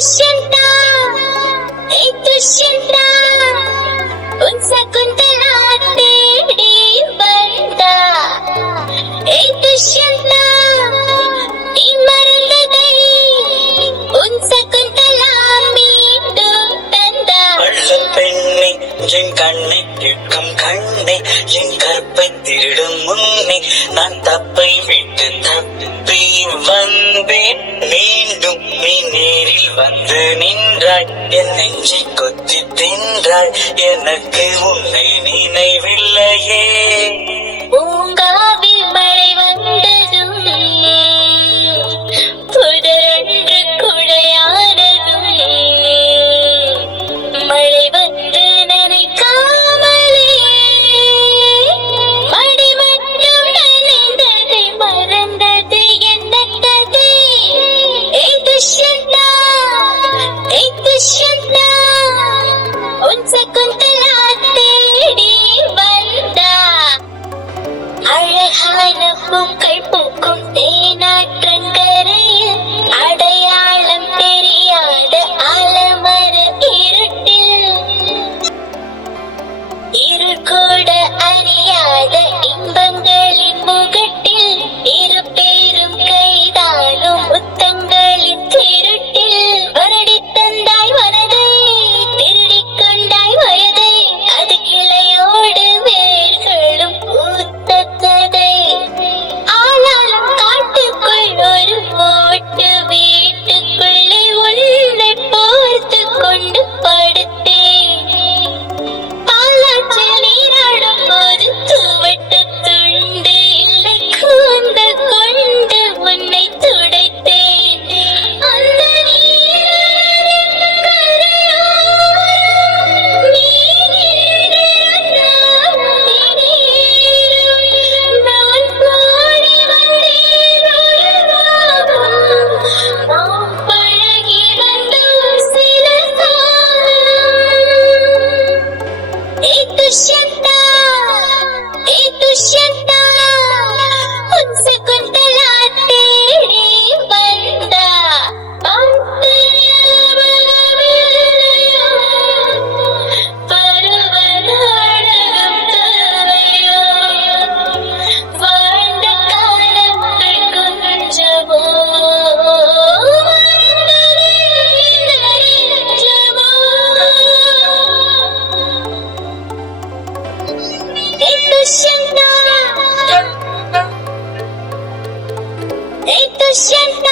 दुष्यंता ए दुष्यंता उन शकुंतला तेरी बंदा ए दुष्यंता நீ மறந்ததை உன் சகுந்தலா மீண்டும் தந்தா அள்ள பெண்ணை என் கண்ணை கேட்கும் கண்ணை என் கற்பை திருடும் முன்னே நான் தப்பை விட்டு தப்பி வந்தேன் மீண்டும் நீ நேரில் வந்து நின்றாய் என் நெஞ்சை கொத்தி தின்றாய் எனக்கு உன்னை நினைவில்லையே பூங்காவில் மழை வந்ததும் புதரன்று குழையானதும் மழை வந்து நனைக்காமலே மடி மட்டும் நனைந்ததை மறந்தது என்ன கதை ஏ துஷ்யந்தா உன் சகுந்தலா தேடி வந்தா அழகான பூக்கள் பூக்கும் தேனாற்றங்கரையில் அடையாளம் தெரியாத ஆலமர இருட்டில் இருள் கூட அறியாத இன்பங்களின் முகட்டில் இரு பேரும் கைதாலும் முத்தங்களின் திருட்டில் வருடி தந்தாய் மனதை திருடிக் கொண்டாய் வயதை அது கிளையோடு வேர்களும் பூத்த கதை ஆனாலும் காட்டுக்குள் ஒரு ஓட்டு வீட்டுக்குள்ளே உன்னை பார்த்து கொண்டு படுத்தேன் பாலாற்றில் நீராடும் போது துவட்ட துண்டு இல்லை கூந்தல் கொண்டு உன்னை துடைத்தேன் அந்த நீரின் கரையோரம் நீ நின்றிருந்தால் திடீரும் நான் பாடி வந்தேன் ஒரு ராகம். நாம் பழகி வந்தோம் சில காலம். ए दुष्यंता उन शकुंतला तेरी बंदा பருவத அழகும் தவையோ வாழ்ந்த காலங்கள் கொஞ்சமோ दुष्यंता